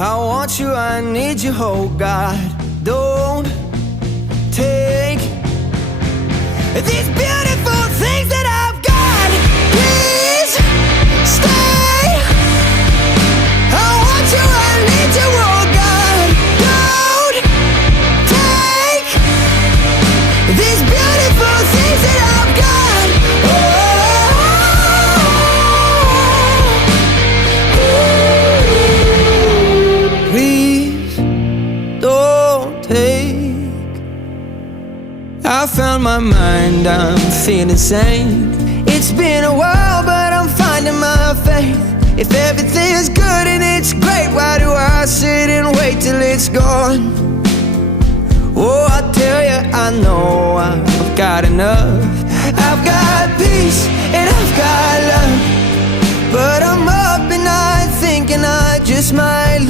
I want you, I need you, oh God. Don't take these beautiful things that I've got. Please stay. I want you, I need you, oh God. Don't take these beautiful things that I've got. Please don't take. I found my mind, I'm feeling sane. It's been a while, but I'm finding my faith. If everything's good and it's great, why do I sit and wait till it's gone? Oh, I tell you, I know I've got enough. I've got peace and I've got love, but I'm up at night thinking I just might lose.